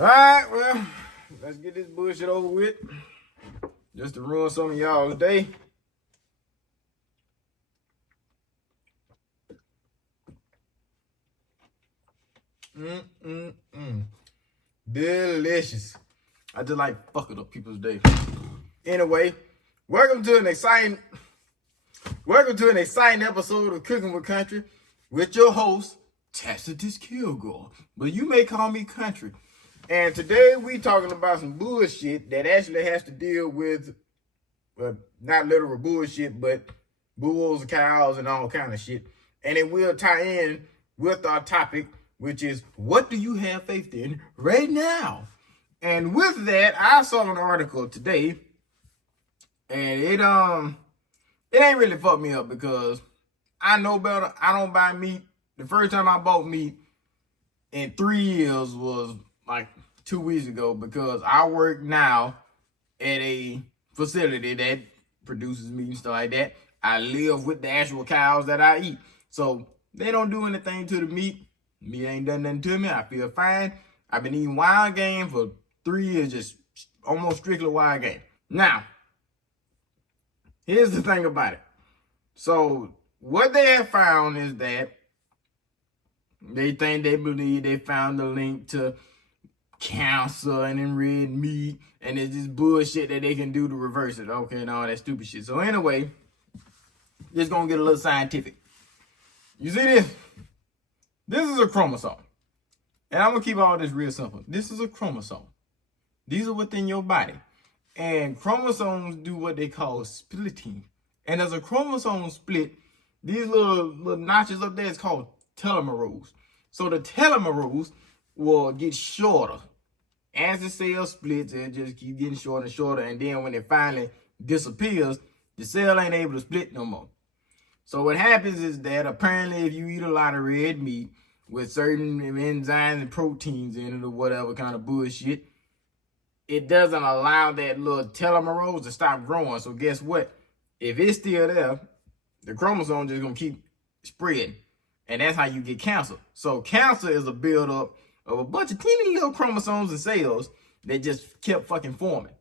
All right, well, let's get this bullshit over with. Just to ruin some of y'all's day. Delicious. I just like fucking up people's day. Anyway, welcome to an exciting episode of Cooking with Country with your host, Tacitus Kilgore. But you may call me Country. And today we talking about some bullshit that actually has to deal with, not literal bullshit, but bulls, cows, and all kind of shit. And it will tie in with our topic, which is, what do you have faith in right now? And with that, I saw an article today, and it ain't really fucked me up because I know better. I don't buy meat. The first time I bought meat in 3 years was like 2 weeks ago because I work now at a facility that produces meat and stuff like that. I live with the actual cows that I eat. So they don't do anything to the meat. Meat ain't done nothing to me. I feel fine. I've been eating wild game for 3 years, just almost strictly wild game. Now, here's the thing about it. So what they have found is that they believe they found the link to cancer and in red meat, and it's this bullshit that they can do to reverse it. Okay, and all that stupid shit. So anyway, just gonna get a little scientific. You see this? This is a chromosome. And I'm gonna keep all this real simple. This is a chromosome. These are within your body. And chromosomes do what they call splitting. And as a chromosome split, these little notches up there is called telomeres. So the telomeres will get shorter. As the cell splits, it just keep getting shorter and shorter. And then when it finally disappears, the cell ain't able to split no more. So what happens is that apparently if you eat a lot of red meat with certain enzymes and proteins in it or whatever kind of bullshit, it doesn't allow that little telomerase to stop growing. So guess what? If it's still there, the chromosome just gonna keep spreading. And that's how you get cancer. So cancer is a buildup of a bunch of teeny little chromosomes and cells that just kept fucking forming.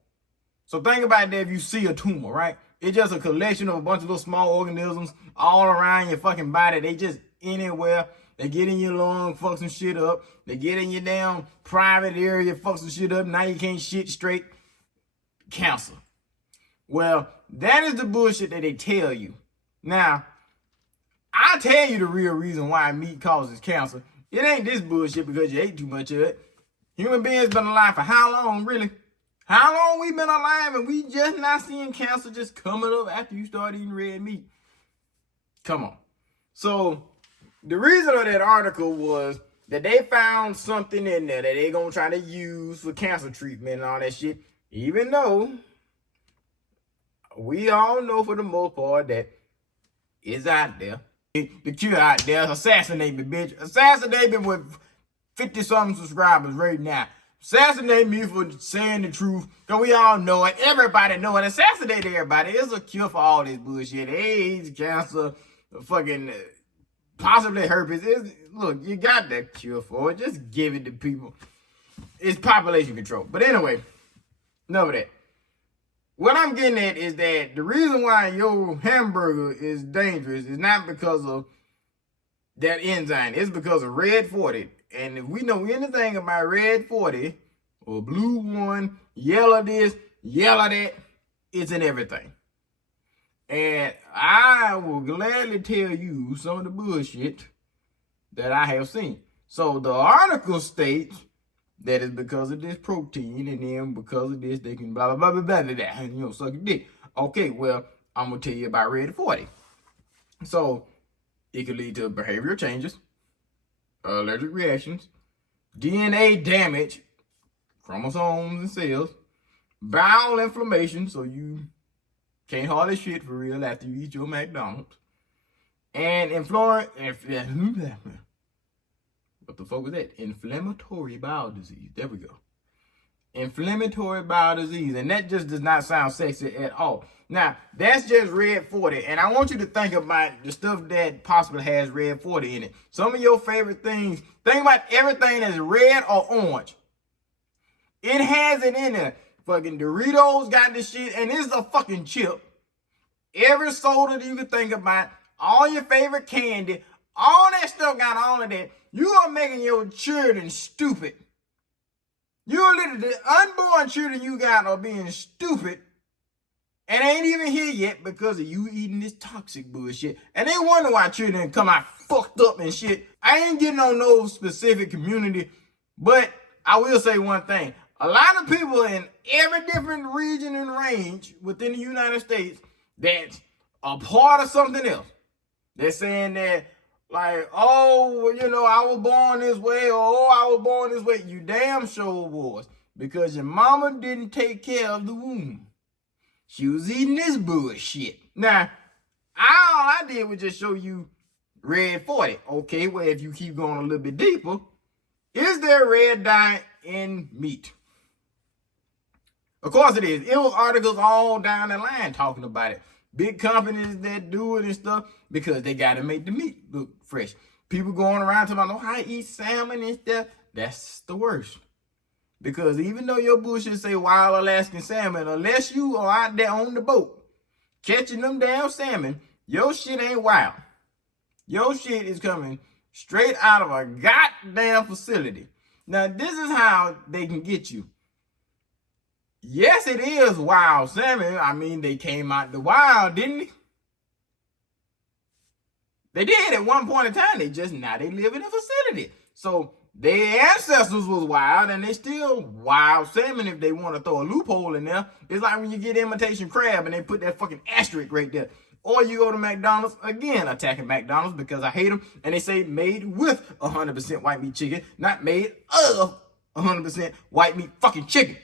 So think about that if you see a tumor, right? It's just a collection of a bunch of little small organisms all around your fucking body. They just anywhere. They get in your lung, fuck some shit up. They get in your damn private area, fuck some shit up. Now you can't shit straight. Cancer. Well, that is the bullshit that they tell you. Now, I'll tell you the real reason why meat causes cancer. It ain't this bullshit because you ate too much of it. Human beings been alive for how long, really? How long we been alive and we just not seeing cancer just coming up after you start eating red meat? Come on. So the reason of that article was that they found something in there that they gonna try to use for cancer treatment and all that shit, even though we all know for the most part that it's out there. The cure out there. Assassinate me, bitch. Assassinate me with 50-something subscribers right now. Assassinate me for saying the truth, because we all know it. Everybody know it. Assassinate everybody. It's a cure for all this bullshit. AIDS, cancer, fucking possibly herpes. Look, you got that cure for it. Just give it to people. It's population control. But anyway, enough of that. What I'm getting at is that the reason why your hamburger is dangerous is not because of that enzyme. It's because of red 40. And if we know anything about red 40 or blue 1, yellow this, yellow that, it's in everything. And I will gladly tell you some of the bullshit that I have seen. So the article states that it's because of this protein, and then because of this, they can blah, blah, blah, blah, blah, blah, and, suck your dick. Okay, well, I'm going to tell you about red 40. So it could lead to behavioral changes, allergic reactions, DNA damage, chromosomes and cells, bowel inflammation, so you can't hardly shit for real after you eat your McDonald's, and what the fuck was that? Inflammatory bowel disease. There we go. Inflammatory bowel disease. And that just does not sound sexy at all. Now, that's just red 40. And I want you to think about the stuff that possibly has red 40 in it. Some of your favorite things. Think about everything that's red or orange. It has it in there. Fucking Doritos got this shit, and it's a fucking chip. Every soda that you can think about, all your favorite candy, all that stuff got all of that. You are making your children stupid. You're literally the unborn children you got are being stupid and ain't even here yet because of you eating this toxic bullshit. And they wonder why children come out fucked up and shit. I ain't getting on no specific community, but I will say one thing. A lot of people in every different region and range within the United States that's a part of something else. They're saying that, like, oh, you know, I was born this way, or oh, I was born this way. You damn sure was. Because your mama didn't take care of the womb. She was eating this bullshit. Now, all I did was just show you red 40. Okay, well, if you keep going a little bit deeper, is there red dye in meat? Of course it is. It was articles all down the line talking about it. Big companies that do it and stuff because they got to make the meat look fresh. People going around talking about, oh, I eat salmon and stuff. That's the worst. Because even though your bullshit say wild Alaskan salmon, unless you are out there on the boat catching them damn salmon, your shit ain't wild. Your shit is coming straight out of a goddamn facility. Now, this is how they can get you. Yes, it is wild salmon. I mean, they came out the wild, didn't they? They did at one point in time. They just now they live in a facility. So their ancestors was wild, and they still wild salmon if they want to throw a loophole in there. It's like when you get imitation crab and they put that fucking asterisk right there. Or you go to McDonald's, again attacking McDonald's because I hate them, and they say made with 100% white meat chicken, not made of 100% white meat fucking chicken.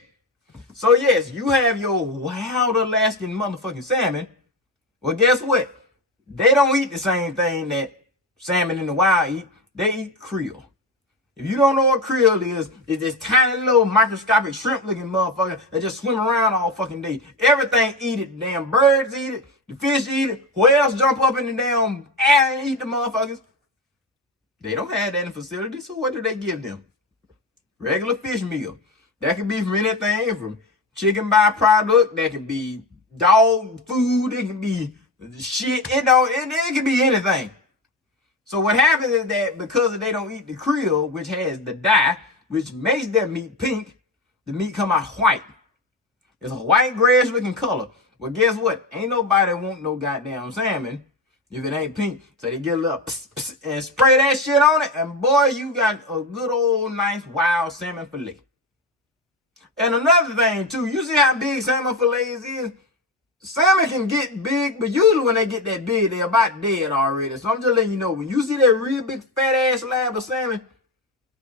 So yes, you have your wild Alaskan motherfucking salmon. Well, guess what? They don't eat the same thing that salmon in the wild eat. They eat krill. If you don't know what krill is, it's this tiny little microscopic shrimp-looking motherfucker that just swim around all fucking day. Everything eat it. The damn birds eat it. The fish eat it. Who else jump up in the damn air and eat the motherfuckers? They don't have that in the facility, so what do they give them? Regular fish meal. That could be from anything from chicken byproduct, that could be dog food, it could be shit, it could be anything. So what happens is that because they don't eat the krill, which has the dye, which makes their meat pink, the meat come out white. It's a white grayish looking color. Well, guess what? Ain't nobody want no goddamn salmon if it ain't pink. So they get a little pss, pss, and spray that shit on it, and boy, you got a good old nice wild salmon fillet. And another thing too, you see how big salmon fillets is? Salmon can get big, but usually when they get that big, they're about dead already. So I'm just letting you know, when you see that real big fat ass slab of salmon,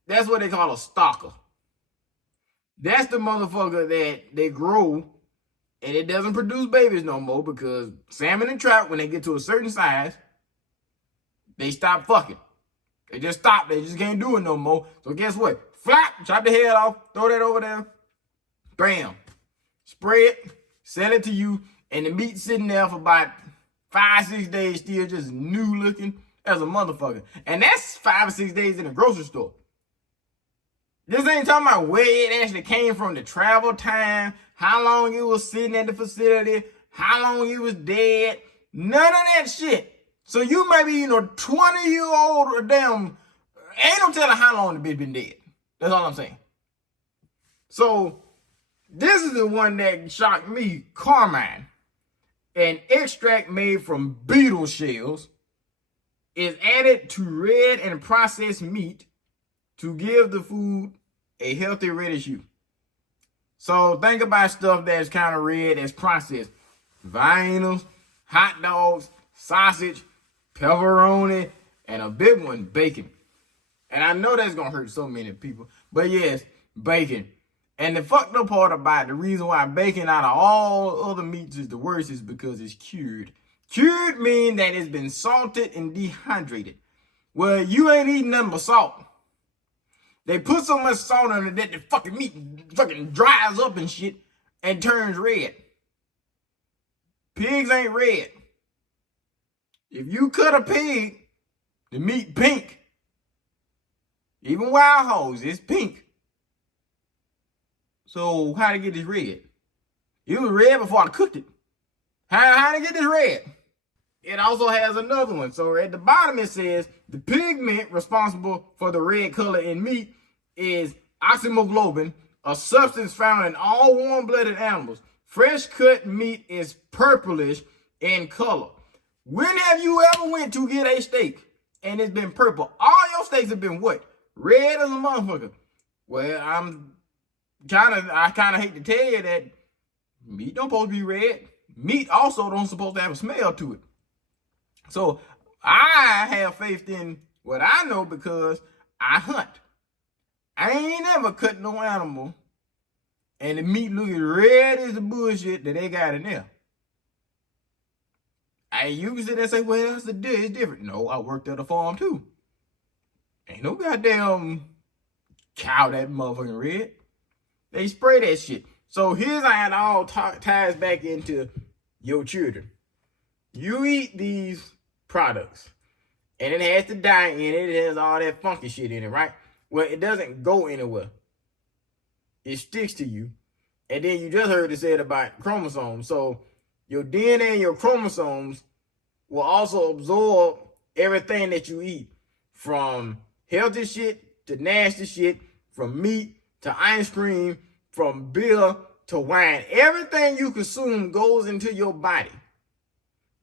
that's what they call a stalker. That's the motherfucker that they grow and it doesn't produce babies no more because salmon and trout, when they get to a certain size, they stop fucking. They just stop. They just can't do it no more. So guess what? Flap, chop the head off, throw that over there. Bam. Spray it, sell it to you, and the meat sitting there for about 5-6 days still just new looking as a motherfucker. And that's 5 or 6 days in a grocery store. This ain't talking about where it actually came from, the travel time, how long it was sitting at the facility, how long it was dead. None of that shit. So you may be, 20-year-old or damn, ain't no telling how long the bitch been dead. That's all I'm saying. So this is the one that shocked me. Carmine, an extract made from beetle shells, is added to red and processed meat to give the food a healthy reddish hue. So think about stuff that's kind of red, that's processed. Vinyls, hot dogs, sausage, pepperoni, and a big one, bacon. And I know that's going to hurt so many people. But yes, bacon. And the fucked up part about it, the reason why bacon out of all other meats is the worst is because it's cured. Cured means that it's been salted and dehydrated. Well, you ain't eating nothing but salt. They put so much salt on it that the fucking meat fucking dries up and shit and turns red. Pigs ain't red. If you cut a pig, the meat pink. Even wild hogs, it's pink. So how to get this red? It was red before I cooked it. How to get this red? It also has another one. So at the bottom it says the pigment responsible for the red color in meat is oxymoglobin, a substance found in all warm-blooded animals. Fresh cut meat is purplish in color. When have you ever went to get a steak and it's been purple? All your steaks have been what? Red as a motherfucker. Well, I kind of hate to tell you that meat don't supposed to be red. Meat also don't supposed to have a smell to it. So I have faith in what I know because I hunt. I ain't never cut no animal and the meat look as red as the bullshit that they got in there. You can sit there and say, well, it's different. No, I worked at a farm too. Ain't no goddamn cow that motherfucking red. They spray that shit. So here's how it all ties back into your children. You eat these products, and it has the dye in it. It has all that funky shit in it, right? Well, it doesn't go anywhere. It sticks to you. And then you just heard it said about chromosomes. So your DNA and your chromosomes will also absorb everything that you eat, from healthy shit to nasty shit, from meat to ice cream, from beer to wine. Everything you consume goes into your body,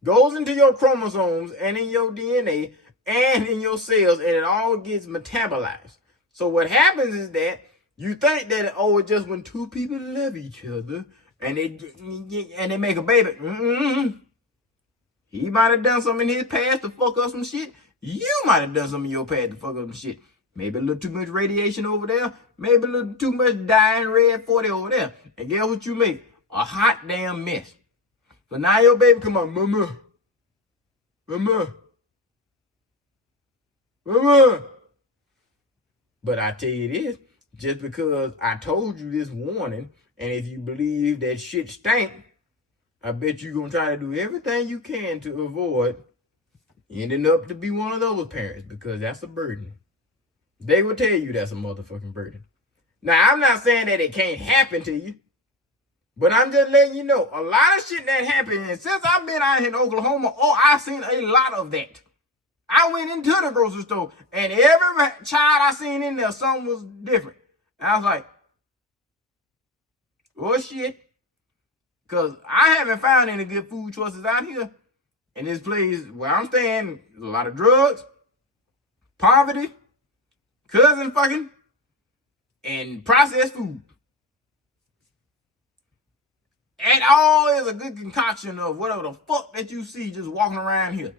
goes into your chromosomes and in your DNA and in your cells, and it all gets metabolized. So what happens is that you think that, oh, it's just when two people love each other and they make a baby. He might have done something in his past to fuck up some shit. You might have done something in your past to fuck up some shit. Maybe a little too much radiation over there. Maybe a little too much dying red 40 over there. And guess what you make? A hot damn mess. So now your baby come up, mama. But I tell you this, just because I told you this warning, and if you believe that shit stank, I bet you're going to try to do everything you can to avoid ending up to be one of those parents, because that's a burden. They will tell you that's a motherfucking burden. Now, I'm not saying that it can't happen to you, but I'm just letting you know, a lot of shit that happened, and since I've been out here in Oklahoma, I've seen a lot of that. I went into the grocery store, and every child I seen in there, something was different. And I was like, well, shit. Because I haven't found any good food choices out here. In this place where I'm staying, there's a lot of drugs, poverty, cousin fucking, and processed food. It all is a good concoction of whatever the fuck that you see just walking around here.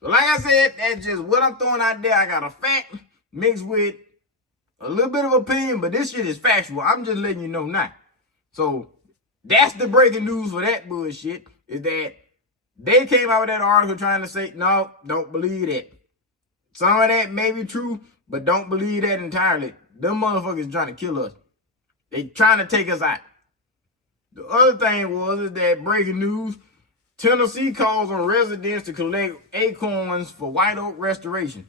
So like I said, that's just what I'm throwing out there. I got a fact mixed with a little bit of opinion, but this shit is factual. I'm just letting you know now. So that's the breaking news for that bullshit, is that they came out with that article trying to say, no, don't believe that. Some of that may be true, but don't believe that entirely. Them motherfuckers trying to kill us. They trying to take us out. The other thing is that breaking news, Tennessee calls on residents to collect acorns for white oak restoration.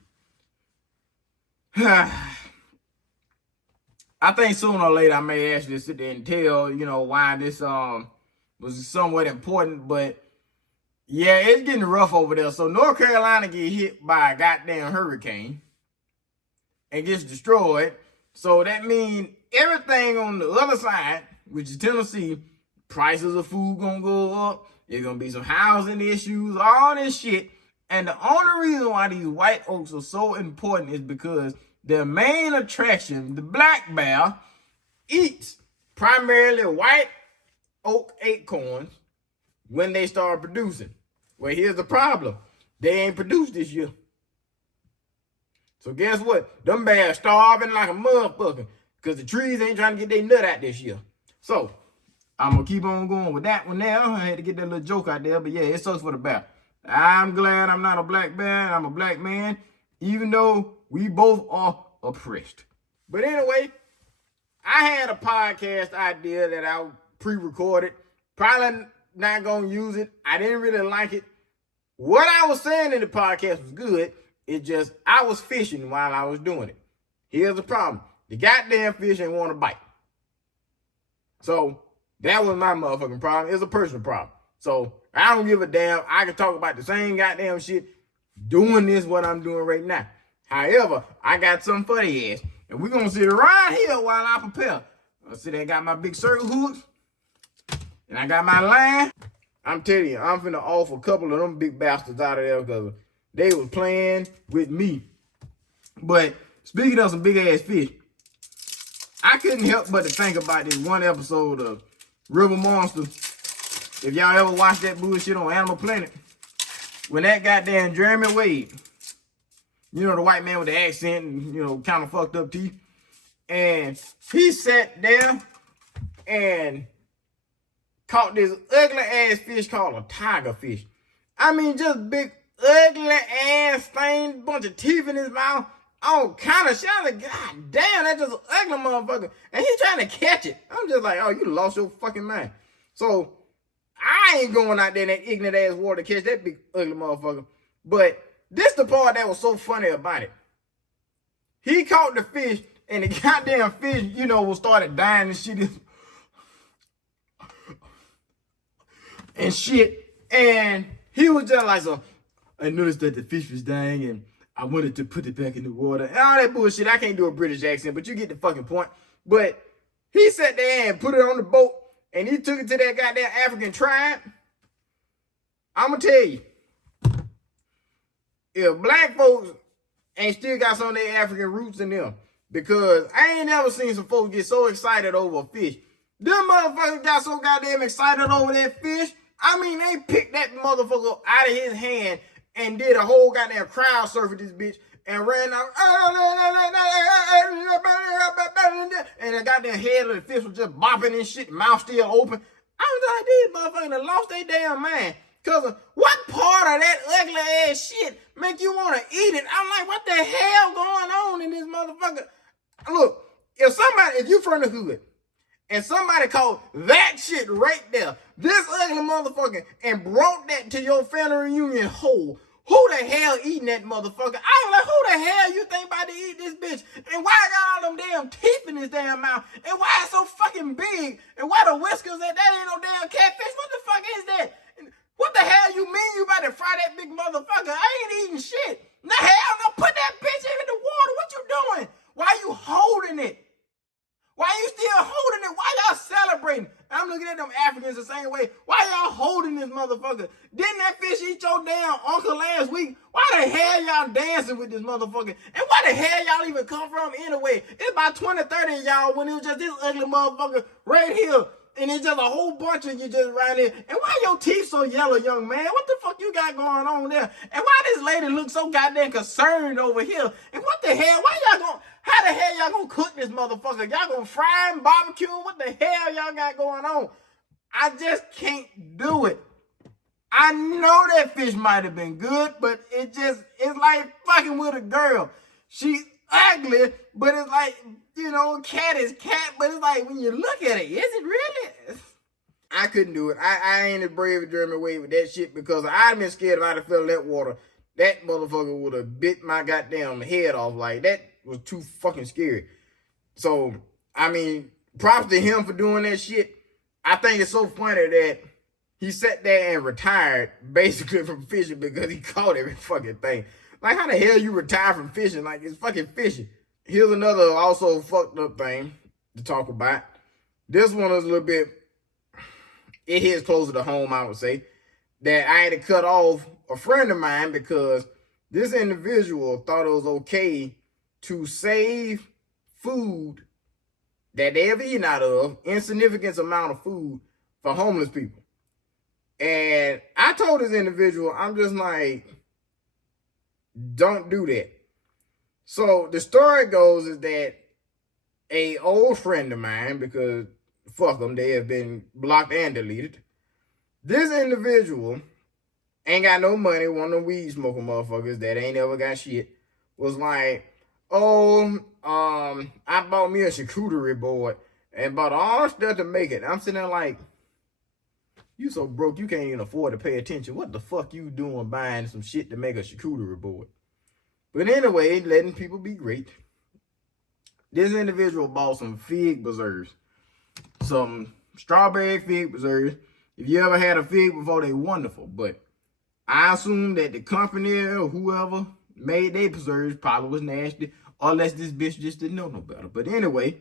I think sooner or later I may actually sit there and tell, why this was somewhat important, but yeah, it's getting rough over there. So North Carolina get hit by a goddamn hurricane and gets destroyed. So that means everything on the other side, which is Tennessee, prices of food gonna go up. There's gonna be some housing issues, all this shit. And the only reason why these white oaks are so important is because their main attraction, the black bear, eats primarily white oak acorns when they start producing. Well, here's the problem. They ain't produced this year. So guess what? Them bears starving like a motherfucker because the trees ain't trying to get their nut out this year. So I'm going to keep on going with that one now. I had to get that little joke out there, but yeah, it sucks for the bear. I'm glad I'm not a black bear and I'm a black man, even though we both are oppressed. But anyway, I had a podcast idea that I pre-recorded. Probably not going to use it. I didn't really like it. What I was saying in the podcast was good. It's just I was fishing while I was doing it. Here's the problem. The goddamn fish ain't want to bite. So that was my motherfucking problem. It's a personal problem. So I don't give a damn. I can talk about the same goddamn shit doing this, what I'm doing right now. However, I got something for the ass. And we're going to sit around here while I prepare. See, I got my big circle hooks. And I got my line. I'm telling you, I'm finna off a couple of them big bastards out of there because they was playing with me. But speaking of some big ass fish, I couldn't help but to think about this one episode of River Monster. If y'all ever watched that bullshit on Animal Planet, when that goddamn Jeremy Wade, you know, the white man with the accent and, you know, kind of fucked up teeth, and he sat there and caught this ugly ass fish called a tigerfish. I mean, just big ugly ass thing, bunch of teeth in his mouth, all kind of shit. I was like, God damn, that's just an ugly motherfucker. And he trying to catch it. I'm just like, oh, you lost your fucking mind. So I ain't going out there in that ignorant ass water to catch that big ugly motherfucker. But this the part that was so funny about it. He caught the fish, and the goddamn fish, you know, started dying and shit. And shit. And he was just like, so, I noticed that the fish was dying, and I wanted to put it back in the water. And all that bullshit. I can't do a British accent, but you get the fucking point. But he sat there and put it on the boat, and he took it to that goddamn African tribe. I'm going to tell you, if black folks ain't still got some of their African roots in them, because I ain't never seen some folks get so excited over a fish. Them motherfuckers got so goddamn excited over that fish. I mean, they picked that motherfucker out of his hand and did a whole goddamn crowd surf with this bitch and ran out. And the goddamn head of the fish was just bopping and shit, mouth still open. I was like, these motherfuckers lost their damn mind. Cause what part of that ugly ass shit make you want to eat it? I'm like, what the hell going on in this motherfucker? Look, if you from the hood, and somebody called that shit right there, this ugly motherfucker, and brought that to your family reunion whole, who the hell eating that motherfucker? I was like, who the hell you think about to eat this bitch? And why I got all them damn teeth in his damn mouth? And why it's so fucking big? And why the whiskers at that ain't no damn catfish? What the fuck is that? What the hell you mean you about to fry that big motherfucker? I ain't eating shit. The hell no, put that bitch in the water. What you doing? Why you holding it? Why you still holding it? Why y'all celebrating? I'm looking at them Africans the same way. Why y'all holding this motherfucker? Didn't that fish eat your damn uncle last week? Why the hell y'all dancing with this motherfucker? And where the hell y'all even come from anyway? It's about 20, 30 of y'all when it was just this ugly motherfucker right here. And it's just a whole bunch of you just right there. And why your teeth so yellow, young man? What the fuck you got going on there? And why this lady look so goddamn concerned over here? And what the hell? How the hell y'all gonna cook this motherfucker? Y'all gonna fry and barbecue? What the hell y'all got going on? I just can't do it. I know that fish might have been good, but it's like fucking with a girl. She's ugly, but it's like, you know, cat is cat, but it's like when you look at it, is it really? I couldn't do it. I ain't as brave as Jeremy Wade with that shit because I'd been scared if I'd have fell in that water. That motherfucker would have bit my goddamn head off. Like, that was too fucking scary. So, I mean, props to him for doing that shit. I think it's so funny that he sat there and retired basically from fishing because he caught every fucking thing. Like, how the hell you retire from fishing? Like, it's fucking fishing. Here's another also fucked up thing to talk about. This one is a little bit, it hits closer to home, I would say, that I had to cut off a friend of mine because this individual thought it was okay to save food that they ever eaten out of, insignificant amount of food for homeless people. And I told this individual, I'm just like, don't do that. So the story goes is that a old friend of mine, because fuck them, they have been blocked and deleted. This individual ain't got no money, one of them weed smoking motherfuckers that ain't ever got shit, was like, oh, I bought me a charcuterie board and bought all the stuff to make it. I'm sitting there like, you so broke you can't even afford to pay attention. What the fuck you doing buying some shit to make a charcuterie board? But anyway, letting people be great. This individual bought some fig preserves. some strawberry fig preserves. If you ever had a fig before, they wonderful. But I assume that the company or whoever made their preserves probably was nasty, unless this bitch just didn't know no better. But anyway,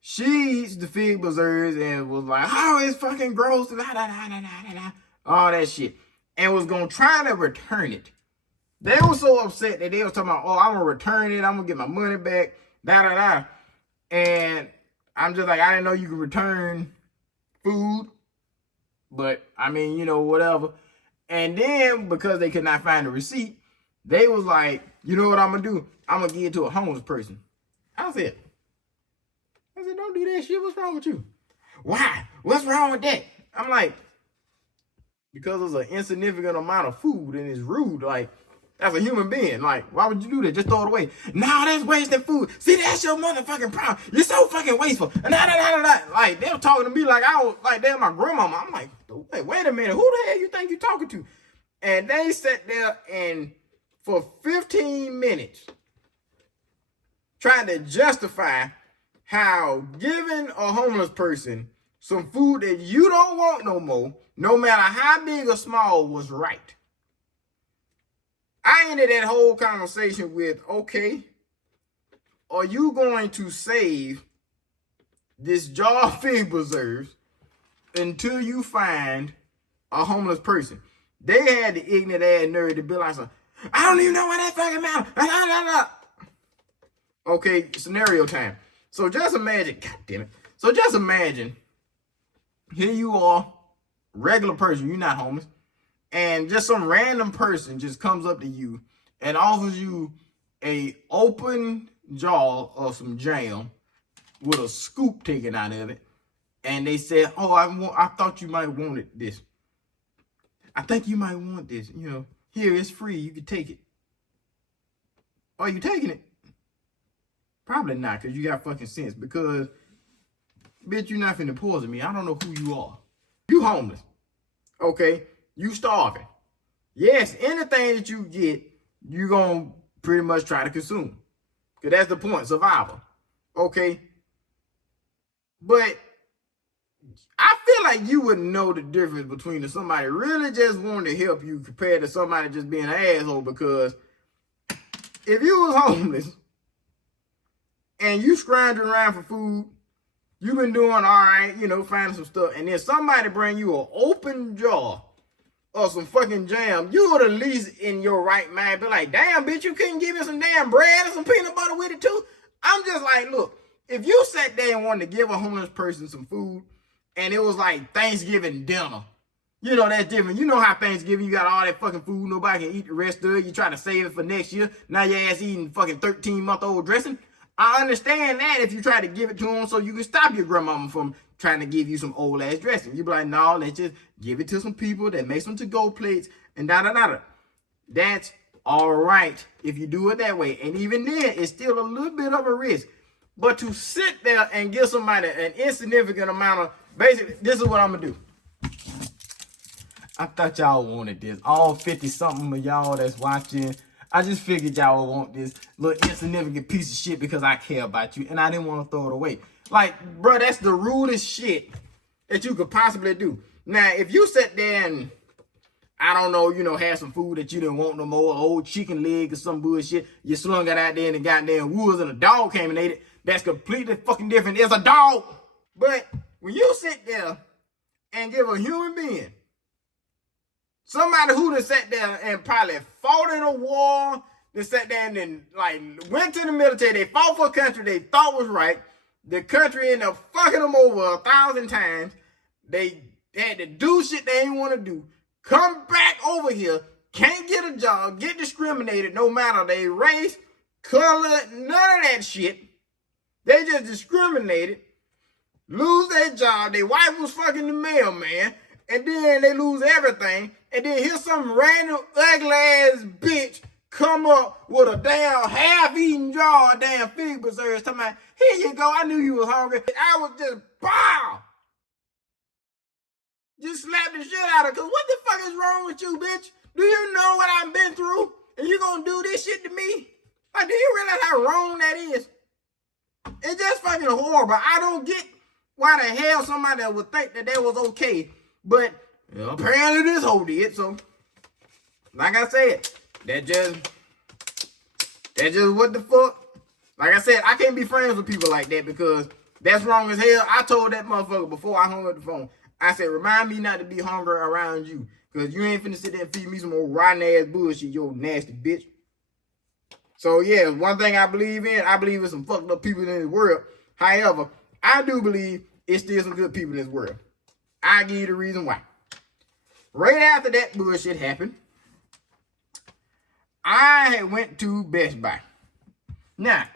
she eats the fig preserves and was like, oh, it's fucking gross, all that shit. And was going to try to return it. They were so upset that they was talking about, oh, I'm going to return it. I'm going to get my money back, And I'm just like, I didn't know you could return food. But, I mean, you know, whatever. And then, because they could not find the receipt, they was like, you know what I'm going to do? I'm going to give it to a homeless person. I said, don't do that shit. What's wrong with you? Why? What's wrong with that? I'm like, because it's an insignificant amount of food and it's rude. Like, as a human being, like, why would you do that? Just throw it away. Nah, that's wasting food. See, that's your motherfucking problem. You're so fucking wasteful. Like, they were talking to me like I was, like, they're my grandmama. I'm like, wait a minute. Who the hell you think you're talking to? And they sat there and for 15 minutes trying to justify how giving a homeless person some food that you don't want no more, no matter how big or small, was right. I ended that whole conversation with, okay, are you going to save this jar of fig preserves until you find a homeless person? They had the ignorant ass nerve to be like, I don't even know why that fucking matter. Okay, scenario time. So just imagine, God damn it. So just imagine, here you are, regular person, you're not homeless, and just some random person just comes up to you and offers you a open jar of some jam with a scoop taken out of it. And they said, oh, I thought you might wanted this. I think you might want this. You know, here, it's free. You can take it. Are you taking it? Probably not, because you got fucking sense. Because, bitch, you're not finna poison me. I don't know who you are. You homeless. Okay? You starving. Yes, anything that you get, you're going to pretty much try to consume. Because that's the point. Survival. Okay? But I feel like you would know the difference between somebody really just wanting to help you compared to somebody just being an asshole. Because if you was homeless and you scrounging around for food, you've been doing all right, you know, finding some stuff, and then somebody bring you an open jar of some fucking jam, you would at least in your right mind be like, damn, bitch, you couldn't give me some damn bread or some peanut butter with it too? I'm just like, look, if you sat there and wanted to give a homeless person some food, and it was like Thanksgiving dinner, you know, that's different. You know how Thanksgiving, you got all that fucking food, nobody can eat the rest of it, you try to save it for next year, now your ass eating fucking 13-month-old dressing. I understand that if you try to give it to them so you can stop your grandmama from trying to give you some old ass dressing. You be like, no, let's just give it to some people that make some to-go plates and da-da-da-da. That's all right if you do it that way. And even then, it's still a little bit of a risk. But to sit there and give somebody an insignificant amount of, basically, this is what I'm going to do. I thought y'all wanted this. All 50-something of y'all that's watching, I just figured y'all would want this little insignificant piece of shit because I care about you and I didn't want to throw it away. Like, bro, that's the rudest shit that you could possibly do. Now, if you sat there and, I don't know, you know, had some food that you didn't want no more, old chicken leg or some bullshit, you slung it out there in the goddamn woods and a dog came and ate it, that's completely fucking different. It's a dog. But when you sit there and give a human being, somebody who done sat there and probably fought in a war, they sat there and then, like, went to the military, they fought for a country they thought was right, the country ended up fucking them over 1,000 times, they had to do shit they didn't want to do, come back over here, can't get a job, get discriminated no matter their race, color, none of that shit. They just discriminated, lose their job, their wife was fucking the mailman, and then they lose everything, and then here's some random ugly ass bitch come up with a damn half-eaten jar of damn fig preserves talking about, here you go, I knew you was hungry. I was just, pow! Just slap the shit out of her, because what the fuck is wrong with you, bitch? Do you know what I've been through? And you gonna do this shit to me? Like, do you realize how wrong that is? It's just fucking horrible. I don't get why the hell somebody would think that was okay, but apparently this hoe did. So, like I said, that's just what the fuck. Like I said, I can't be friends with people like that because that's wrong as hell. I told that motherfucker before I hung up the phone. I said, remind me not to be hungry around you because you ain't finna sit there and feed me some old rotten ass bullshit, you old nasty bitch. So yeah, one thing I believe in some fucked up people in this world. However, I do believe it's still some good people in this world. I'll give you the reason why. Right after that bullshit happened, I had went to Best Buy. Now,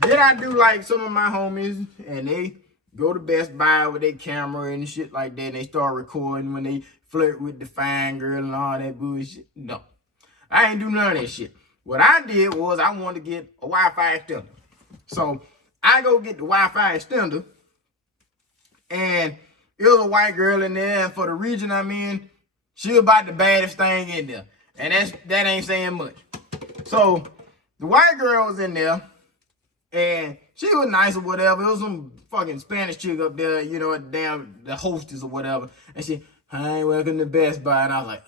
did I do like some of my homies and they go to Best Buy with their camera and shit like that and they start recording when they flirt with the fine girl and all that bullshit? No. I ain't do none of that shit. What I did was I wanted to get a Wi-Fi extender. So I go get the Wi-Fi extender and it was a white girl in there, and for the region I'm in, she was about the baddest thing in there. And that ain't saying much. So the white girl was in there and she was nice or whatever. It was some fucking Spanish chick up there, you know, the hostess or whatever. And she, hi, welcome to Best Buy. And I was like,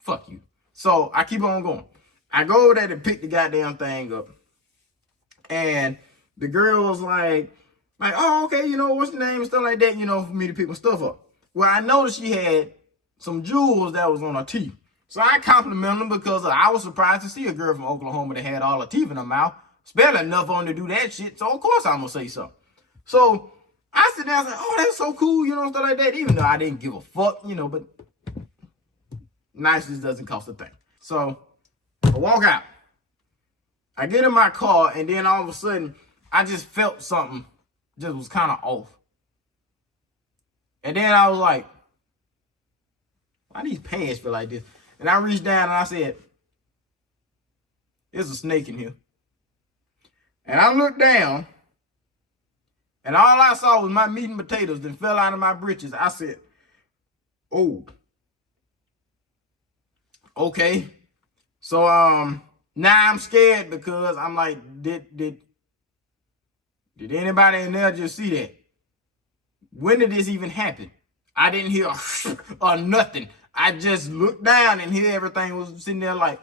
fuck you. So I keep on going. I go over there to pick the goddamn thing up. And the girl was like, oh, okay, you know, what's the name and stuff like that, you know, for me to pick my stuff up. Well, I noticed she had some jewels that was on her teeth. So I complimented them because I was surprised to see a girl from Oklahoma that had all her teeth in her mouth. Spend enough on to do that shit, so of course I'm going to say something. So I sit down and say, oh, that's so cool, you know, stuff like that, even though I didn't give a fuck, you know, but niceness doesn't cost a thing. So I walk out. I get in my car, and then all of a sudden, I just felt something just was kind of off. And then I was like, why these pants feel like this? And I reached down and I said, there's a snake in here. And I looked down, and all I saw was my meat and potatoes that fell out of my britches. I said, oh, okay. So now I'm scared because I'm like, did anybody in there just see that? When did this even happen? I didn't hear or nothing. I just looked down and here everything was sitting there like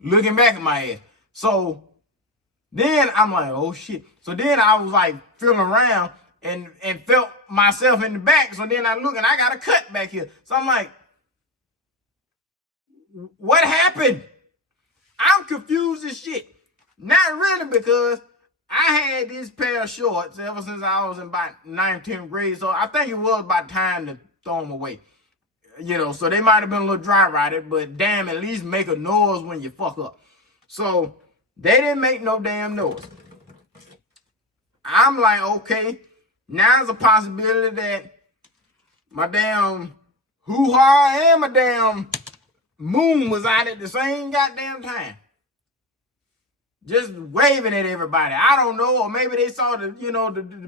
looking back at my ass. So then I'm like, oh shit. So then I was like feeling around and felt myself in the back. So then I look and I got a cut back here. So I'm like, what happened? I'm confused as shit. Not really, because I had this pair of shorts ever since I was in about 9th, 10th grade. So I think it was about time to throw them away. You know, so they might have been a little dry rotted, but damn, at least make a noise when you fuck up. So they didn't make no damn noise. I'm like, okay, now there's a possibility that my damn hoo-ha and my damn moon was out at the same goddamn time. Just waving at everybody. I don't know, or maybe they saw the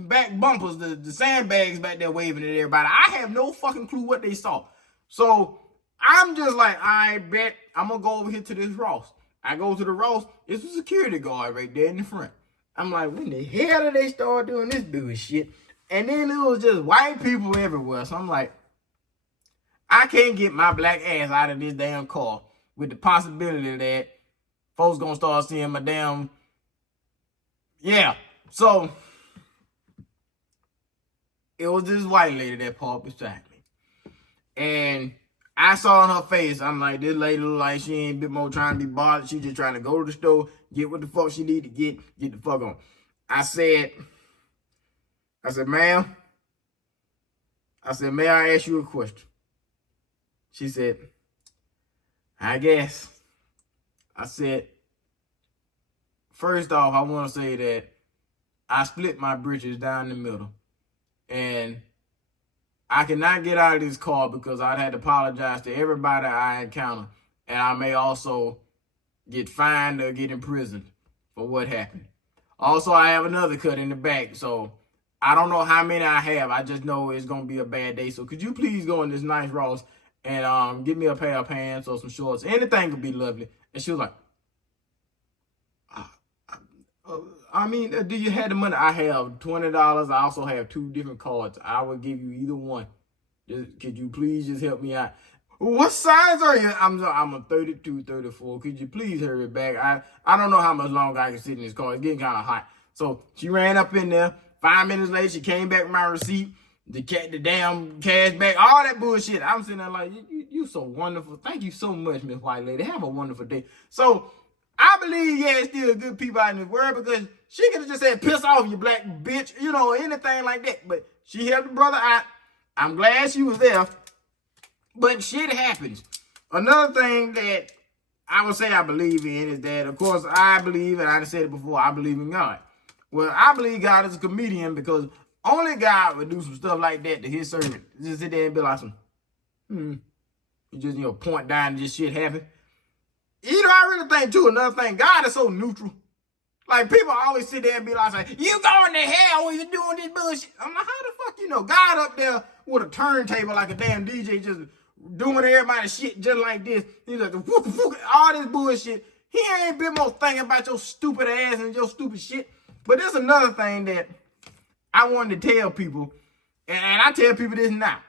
back bumpers, the sandbags back there waving at everybody. I have no fucking clue what they saw. So I'm just like, I bet I'm gonna go over here to this Ross. I go to the Ross, it's a security guard right there in the front. I'm like, when the hell did they start doing this bullshit? And then it was just white people everywhere. So I'm like, I can't get my black ass out of this damn car with the possibility that folks gonna start seeing my damn, yeah. So it was this white lady that parked beside me. And I saw on her face, I'm like, this lady look like she ain't a bit more trying to be bothered. She just trying to go to the store, get what the fuck she need to get the fuck on. I said, ma'am, may I ask you a question? She said, I guess. I said, first off, I want to say that I split my britches down the middle. And I cannot get out of this car because I'd had to apologize to everybody I encounter. And I may also get fined or get imprisoned for what happened. Also, I have another cut in the back. So I don't know how many I have. I just know it's going to be a bad day. So could you please go in this nice Ross and get me a pair of pants or some shorts? Anything could be lovely. And she was like, do you have the money? I have $20. I also have 2 different cards. I will give you either one. Could you please just help me out? What size are you? I'm a 32, 34. Could you please hurry back? I don't know how much longer I can sit in this car. It's getting kind of hot. So she ran up in there. 5 minutes later, she came back with my receipt, the damn cash back, all that bullshit. I'm sitting there like, you so wonderful. Thank you so much, Miss White Lady. Have a wonderful day. So I believe, yeah, it's still good people out in this world, because she could have just said, piss off, you black bitch, anything like that. But she helped the brother out. I'm glad she was there. But shit happens. Another thing that I would say I believe in is that, of course, I believe, and I said it before, I believe in God. Well, I believe God is a comedian, because only God would do some stuff like that to his servant. Just sit there and be like you just, point down and just shit happen. I really think, too, another thing, God is so neutral. Like, people always sit there and be like, you going to hell when you doing this bullshit. I'm like, how the fuck you know? God up there with a turntable like a damn DJ just doing everybody's shit just like this. He's like, all this bullshit. He ain't been more thinking about your stupid ass and your stupid shit. But there's another thing that I wanted to tell people, and I tell people this now.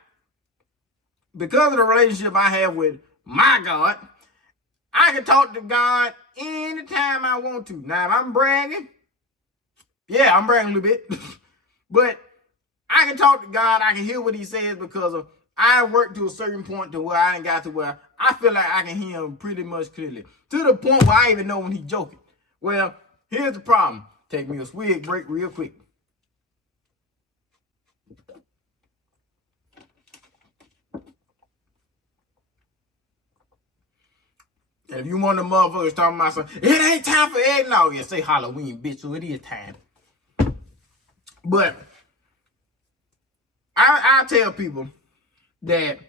Because of the relationship I have with my God, I can talk to God anytime I want to. Now, if I'm bragging, yeah, I'm bragging a little bit. But I can talk to God. I can hear what he says, because I worked to a certain point to where I ain't got to where I feel like I can hear him pretty much clearly. To the point where I even know when he's joking. Well, here's the problem. Take me a swig break real quick. And if you want the motherfuckers talking about something, it ain't time for eggnog. Yeah, say Halloween, bitch, so it is time. But I tell people that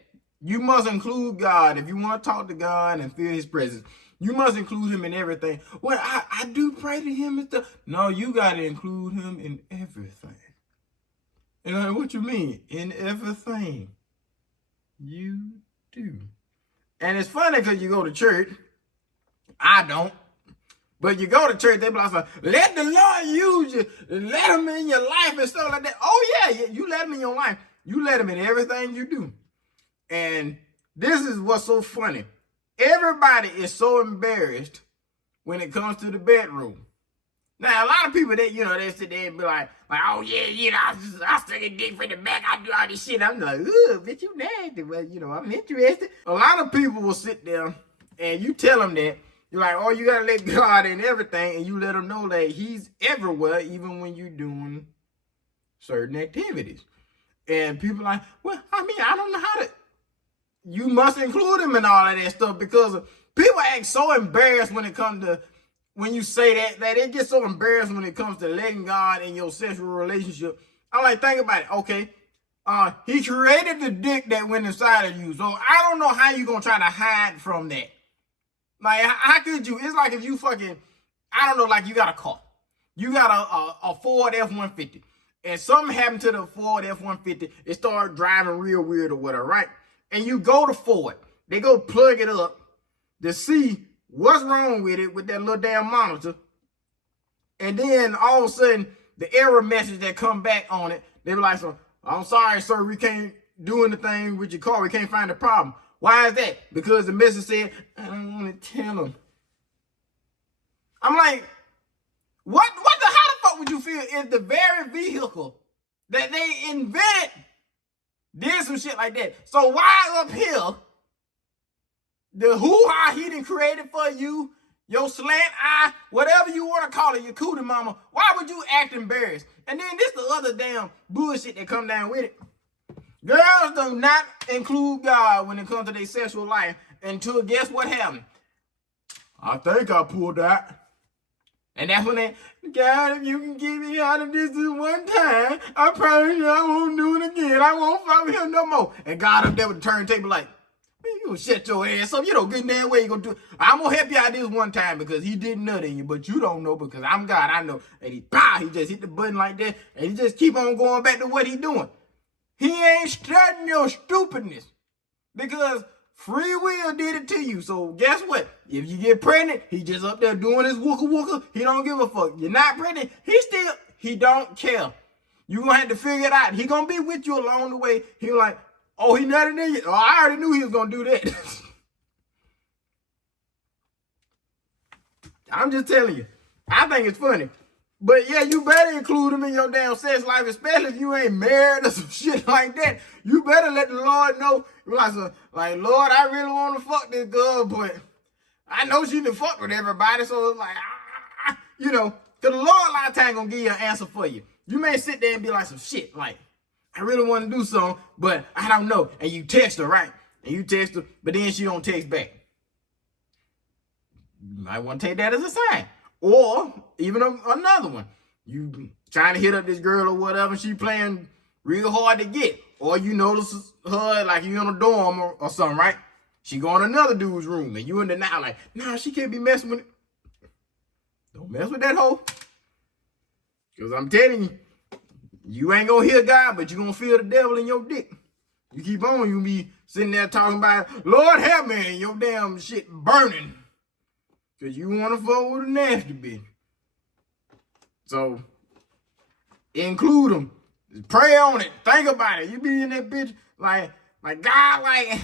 you must include God. If you want to talk to God and feel his presence, you must include him in everything. Well, I do pray to him and stuff. No, you got to include him in everything. What you mean? In everything. You do. And it's funny because you go to church. I don't. But you go to church, they be like, let the Lord use you. Let him in your life and stuff like that. Oh, yeah, you let him in your life. You let him in everything you do. And this is what's so funny. Everybody is so embarrassed when it comes to the bedroom. Now, a lot of people, they sit there and be like, oh, yeah, I suck a dick from the back. I do all this shit. I'm like, ooh, bitch, you nasty. Well, I'm interested. A lot of people will sit there and you tell them that. You're like, oh, you got to let God in everything. And you let him know that he's everywhere, even when you're doing certain activities. And people are like, well, I don't know how to. You must include him in all of that stuff, because people act so embarrassed when it comes to, when you say that they get so embarrassed when it comes to letting God in your sexual relationship. I'm like, think about it. Okay. He created the dick that went inside of you. So I don't know how you going to try to hide from that. Like, how could you? It's like if you fucking, I don't know, like you got a car. You got a Ford F-150. And something happened to the Ford F-150. It started driving real weird or whatever, right? And you go to Ford. They go plug it up to see what's wrong with it with that little damn monitor. And then all of a sudden, the error message that come back on it, they be like, so, I'm sorry, sir, we can't do anything with your car. We can't find the problem. Why is that? Because the message said, I don't want to tell them. I'm like, how the fuck would you feel if the very vehicle that they invented did some shit like that? So why up here, the hoo-ha he done created for you, your slant eye, whatever you want to call it, your cootie mama, why would you act embarrassed? And then this the other damn bullshit that come down with it. Girls do not include God when it comes to their sexual life until, guess what happened? I think I pulled that. And that's when they, God, if you can get me out of this one time, I promise you I won't do it again. I won't fuck with him no more. And God up there with the turntable like, man, you gonna shut your ass up. You don't get in that way you gonna do it. I'm gonna help you out this one time because he did nut in you, but you don't know because I'm God, I know. And he just hit the button like that, and he just keep on going back to what he doing. He ain't studying your stupidness. Because Free will did it to you. So guess what? If you get pregnant, he just up there doing his wooka wooka. He don't give a fuck. You're not pregnant. He don't care. You gonna have to figure it out. He gonna be with you along the way. He like, oh, he nutted in you. Oh, I already knew he was gonna do that. I'm just telling you. I think it's funny. But yeah, you better include him in your damn sex life, especially if you ain't married or some shit like that. You better let the Lord know. Like, Lord, I really want to fuck this girl, but I know she done fucked with everybody, so it's like, you know, because the Lord a lot of times gonna give you an answer for you. You may sit there and be like some shit, like, I really want to do something, but I don't know. And you text her, right? And you text her, but then she don't text back. You might want to take that as a sign. Or even another one. You trying to hit up this girl or whatever, she playing real hard to get. Or you notice her like you in a dorm or something, right? She go in another dude's room and you in denial like, nah, she can't be messing with it. Don't mess with that hoe. Because I'm telling you, you ain't gonna hear God, but you gonna feel the devil in your dick. You keep on, you be sitting there talking about, Lord help me, and your damn shit burning. Because you want to fuck with a nasty bitch. So, include them. Pray on it. Think about it. You be in that bitch like God, like,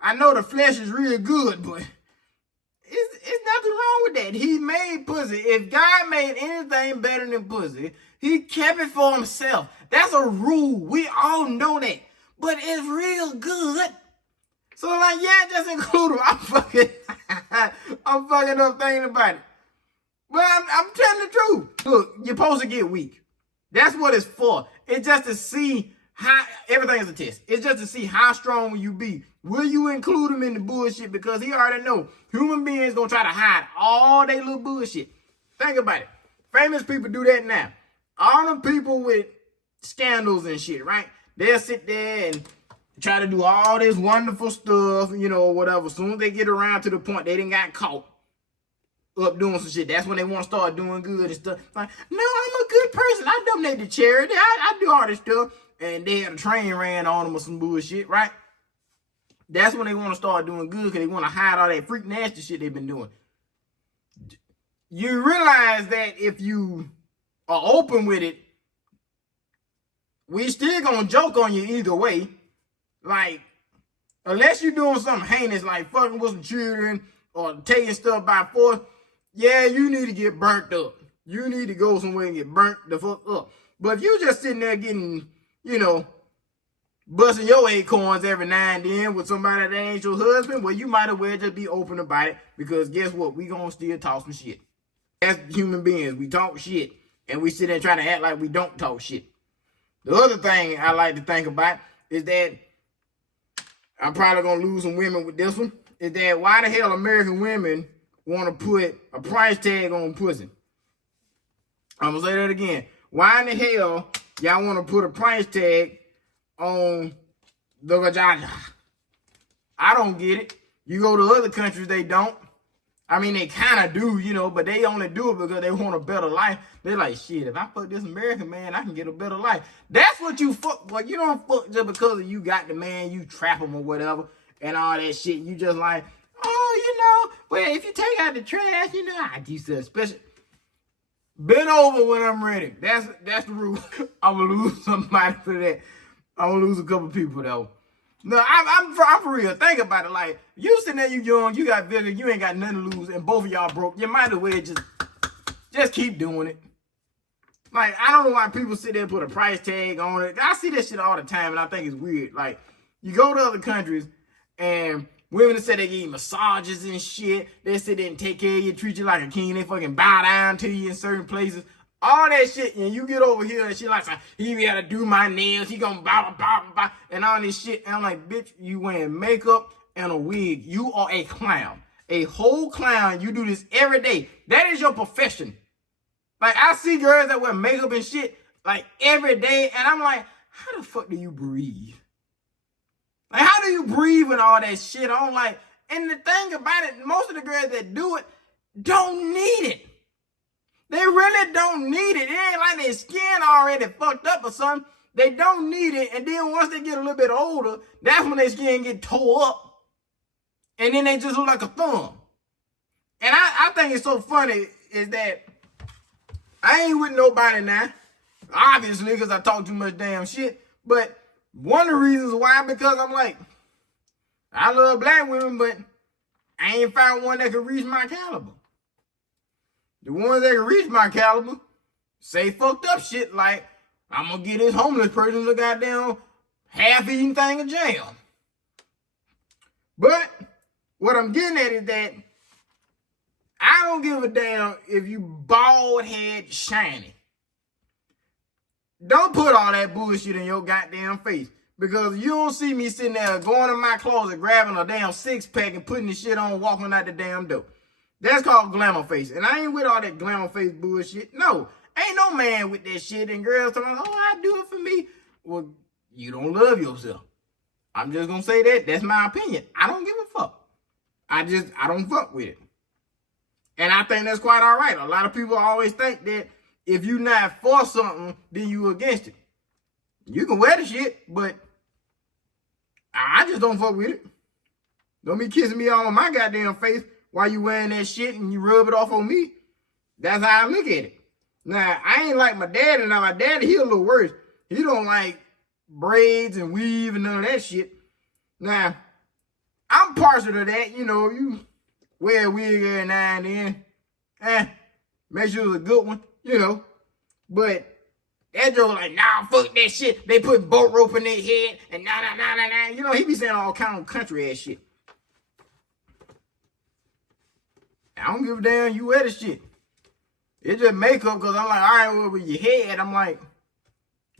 I know the flesh is real good, but it's nothing wrong with that. He made pussy. If God made anything better than pussy, he kept it for himself. That's a rule. We all know that. But it's real good. So like, yeah, just include him. I'm fucking up thinking about it. But I'm telling the truth. Look, you're supposed to get weak. That's what it's for. It's just to see how, everything is a test. It's just to see how strong will you be. Will you include him in the bullshit? Because he already know human beings gonna try to hide all their little bullshit. Think about it. Famous people do that now. All them people with scandals and shit, right? They'll sit there and try to do all this wonderful stuff, you know, whatever. As soon as they get around to the point they done got caught up doing some shit, that's when they want to start doing good and stuff. Like, no, I'm a good person. I donate to charity. I do all this stuff. And they had a train ran on them or some bullshit, right? That's when they want to start doing good because they want to hide all that freak nasty shit they've been doing. You realize that if you are open with it, we still gonna joke on you either way. Like, unless you're doing something heinous like fucking with some children or taking stuff by force, yeah, you need to get burnt up. You need to go somewhere and get burnt the fuck up. But if you just sitting there getting, you know, busting your acorns every now and then with somebody that ain't your husband, well, you might as well just be open about it, because guess what? We gonna still talk some shit. As human beings, we talk shit, and we sit there trying to act like we don't talk shit. The other thing I like to think about is that I'm probably going to lose some women with this one, is that why the hell American women want to put a price tag on pussy? I'm going to say that again. Why in the hell y'all want to put a price tag on the vagina? I don't get it. You go to other countries, they don't. I mean, they kind of do, you know, but they only do it because they want a better life. They're like, shit, if I fuck this American man, I can get a better life. That's what you fuck for. You don't fuck just because you got the man, you trap him or whatever, and all that shit. You just like, oh, you know, well, if you take out the trash, you know, I do something special. Bend over when I'm ready. That's the rule. I'm going to lose somebody for that. I'm going to lose a couple people, though. No, I'm for real. Think about it. Like, you sitting there, you young, you got vigor, you ain't got nothing to lose, and both of y'all broke. You might as well just keep doing it. Like, I don't know why people sit there and put a price tag on it. I see this shit all the time, and I think it's weird. Like, you go to other countries, and women say they give you massages and shit. They sit there and take care of you, treat you like a king. They fucking bow down to you in certain places. All that shit, and you get over here and she like, he gotta do my nails, he gonna bow, and all this shit. And I'm like, bitch, you wearing makeup and a wig. You are a clown. A whole clown. You do this every day. That is your profession. Like, I see girls that wear makeup and shit, like, every day, and I'm like, how the fuck do you breathe? Like, how do you breathe with all that shit on? Like, and the thing about it, most of the girls that do it don't need it. They really don't need it. It ain't like their skin already fucked up or something. They don't need it. And then once they get a little bit older, that's when their skin get tore up. And then they just look like a thumb. And I think it's so funny is that I ain't with nobody now. Obviously, because I talk too much damn shit. But one of the reasons why, because I'm like, I love black women, but I ain't found one that can reach my caliber. The ones that can reach my caliber say fucked up shit like, I'm gonna get this homeless person a goddamn half-eaten thing of jam. But what I'm getting at is that I don't give a damn if you bald head shiny. Don't put all that bullshit in your goddamn face. Because you don't see me sitting there going in my closet, grabbing a damn six-pack and putting the shit on, walking out the damn door. That's called glamour face. And I ain't with all that glamour face bullshit. No, ain't no man with that shit. And girls talking, oh, I do it for me. Well, you don't love yourself. I'm just going to say that. That's my opinion. I don't give a fuck. I don't fuck with it. And I think that's quite all right. A lot of people always think that if you not for something, then you against it. You can wear the shit, but I just don't fuck with it. Don't be kissing me all on my goddamn face while you wearing that shit and you rub it off on me. That's how I look at it. Now, I ain't like my daddy. Now, my daddy, he a little worse. He don't like braids and weave and none of that shit. Now, I'm partial to that. You know, you wear a wig every now and then. Make sure it's a good one, you know. But that joke like, nah, fuck that shit. They put boat rope in their head and nah. You know, he be saying all kind of country ass shit. I don't give a damn, you wear the shit. It's just makeup because I'm like, all right, well, with your head, I'm like,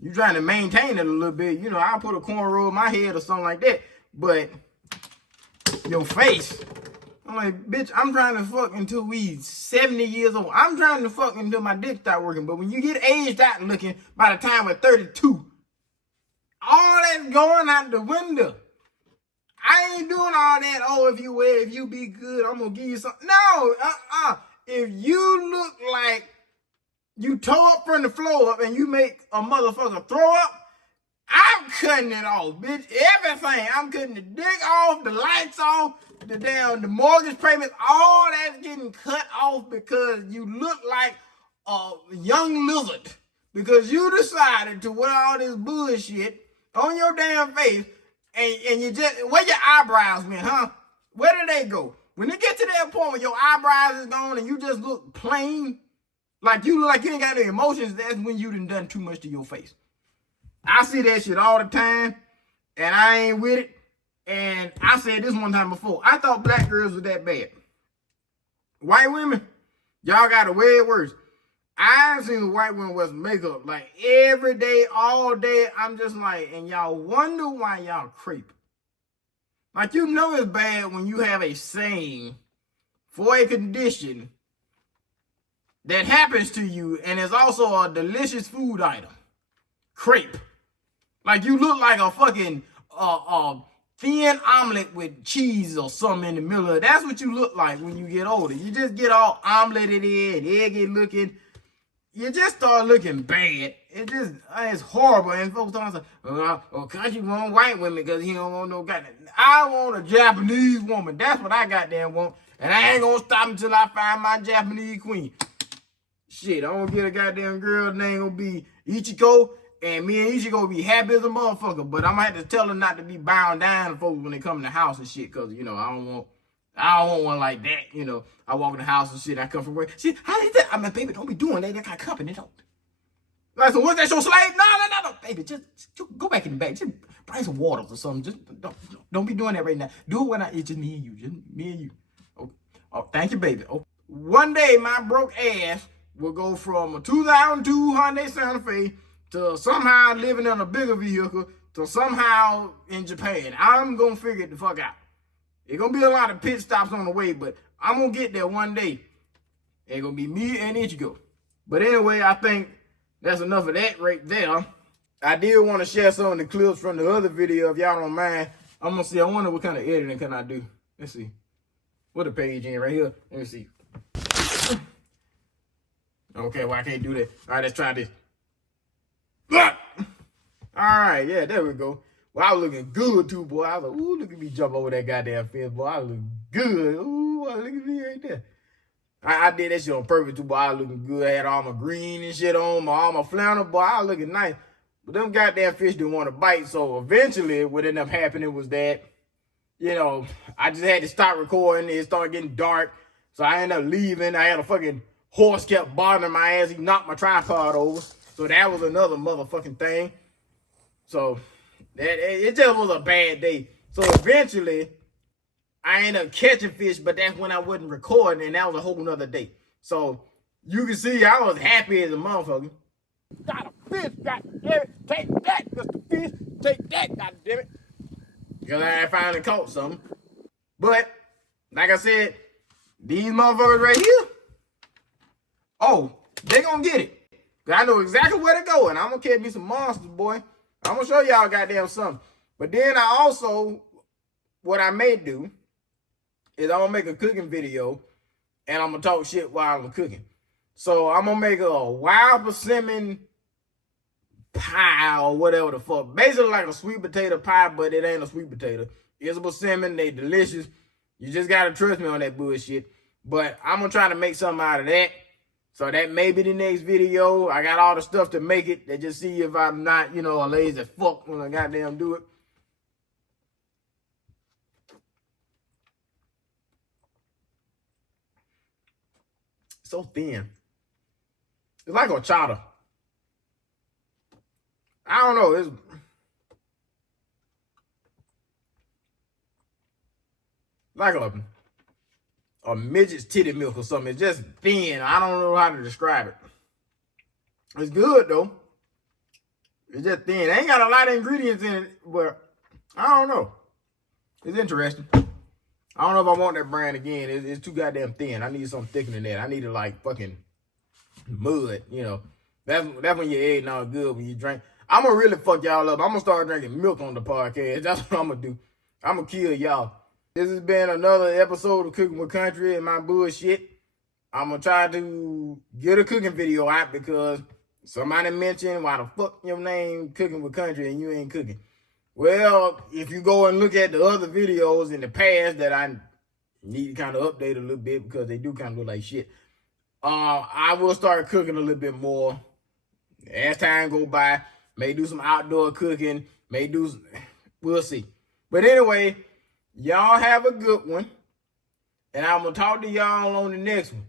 you trying to maintain it a little bit. You know, I'll put a cornrow in my head or something like that. But your face, I'm like, bitch, I'm trying to fuck until we 70 years old. I'm trying to fuck until my dick start working. But when you get aged out looking by the time we're 32, all that's going out the window. I ain't doing all that, oh, if you be good, I'm going to give you something. No, If you look like you toe up from the floor up and you make a motherfucker throw up, I'm cutting it off, bitch. Everything. I'm cutting the dick off, the lights off, the mortgage payments, all that's getting cut off because you look like a young lizard. Because you decided to wear all this bullshit on your damn face and you just, where your eyebrows went, huh? Where did they go? When it get to that point where your eyebrows is gone and you just look plain, like you look like you ain't got no emotions, that's when you done too much to your face. I see that shit all the time, and I ain't with it. And I said this one time before, I thought black girls were that bad. White women, y'all got it way worse. I've seen white women with makeup like every day, all day. I'm just like, and y'all wonder why y'all creep. Like, you know it's bad when you have a saying for a condition that happens to you and is also a delicious food item. Crepe. Like, you look like a fucking thin omelet with cheese or something in the middle of it. That's what you look like when you get older. You just get all omeleted in, eggy looking. You just start looking bad. It's horrible. And folks always say, country want white women because he don't want no goddamn. I want a Japanese woman. That's what I goddamn want. And I ain't gonna stop until I find my Japanese queen. Shit, I'm gonna get a goddamn girl name gonna be Ichiko. And me and Ichiko be happy as a motherfucker. But I'm gonna have to tell her not to be bound down to folks when they come in the house and shit. Cause, you know, I don't want one like that, you know. I walk in the house and shit, I come from work. See, how is that? I'm like, baby, don't be doing that. That got company, don't. Like, so what's that, your slave? No. Baby, just go back in the back. Just bring some waters or something. Just don't be doing that right now. Do it when it's just me and you. Just me and you. Oh, thank you, baby. Oh. One day, my broke ass will go from a 2002 Hyundai Santa Fe to somehow living in a bigger vehicle to somehow in Japan. I'm going to figure it the fuck out. It's going to be a lot of pit stops on the way, but I'm going to get there one day. It's going to be me and Ichigo. But anyway, I think that's enough of that right there. I did want to share some of the clips from the other video, if y'all don't mind. I'm going to see. I wonder what kind of editing can I do. Let's see. What a page in right here. Let me see. Okay, well, I can't do that. All right, let's try this. All right, yeah, there we go. Boy, I was looking good too, boy. I was like, ooh, look at me jump over that goddamn fence, boy. I look good. Ooh, boy, look at me right there. I did that shit on purpose too, boy. I was looking good. I had all my green and shit on, all my flannel, boy. I was looking nice. But them goddamn fish didn't want to bite. So eventually what ended up happening was that, you know, I just had to stop recording. It started getting dark. So I ended up leaving. I had a fucking horse kept bothering my ass. He knocked my tripod over. So that was another motherfucking thing. So it just was a bad day. So eventually, I ended up catching fish, but that's when I wasn't recording, and that was a whole nother day. So you can see I was happy as a motherfucker. Got a fish, goddammit. Take that, Mr. Fish. Take that, goddammit. Because I finally caught something. But, like I said, these motherfuckers right here, oh, they gonna get it. Because I know exactly where to go, and I'm gonna catch me some monsters, boy. I'm gonna show y'all goddamn something. But then I also, what I may do is I'm gonna make a cooking video and I'm gonna talk shit while I'm cooking. So I'm gonna make a wild persimmon pie or whatever the fuck. Basically like a sweet potato pie, but it ain't a sweet potato. It's a persimmon, they delicious. You just gotta trust me on that bullshit. But I'm gonna try to make something out of that. So that may be the next video. I got all the stuff to make it. They just see if I'm not, you know, a lazy fuck when I goddamn do it. So thin. It's like horchata. I don't know. It's like a midget's titty milk or something. It's just thin. I don't know how to describe it. It's good though. It's just thin. It ain't got a lot of ingredients in it, but I don't know. It's interesting. I don't know if I want that brand again. It's too goddamn thin. I need something thicker than that. I need it like fucking mud, you know. That's when your egg not good when you drink. I'm gonna really fuck y'all up. I'm gonna start drinking milk on the podcast. That's what I'm gonna do. I'm gonna kill y'all. This has been another episode of Cooking with Country and my bullshit. I'm gonna try to get a cooking video out because somebody mentioned why the fuck your name Cooking with Country and you ain't cooking. Well, if you go and look at the other videos in the past that I need to kind of update a little bit because they do kind of look like shit, I will start cooking a little bit more as time go by. May do some outdoor cooking. We'll see. But anyway, y'all have a good one. And I'm going to talk to y'all on the next one.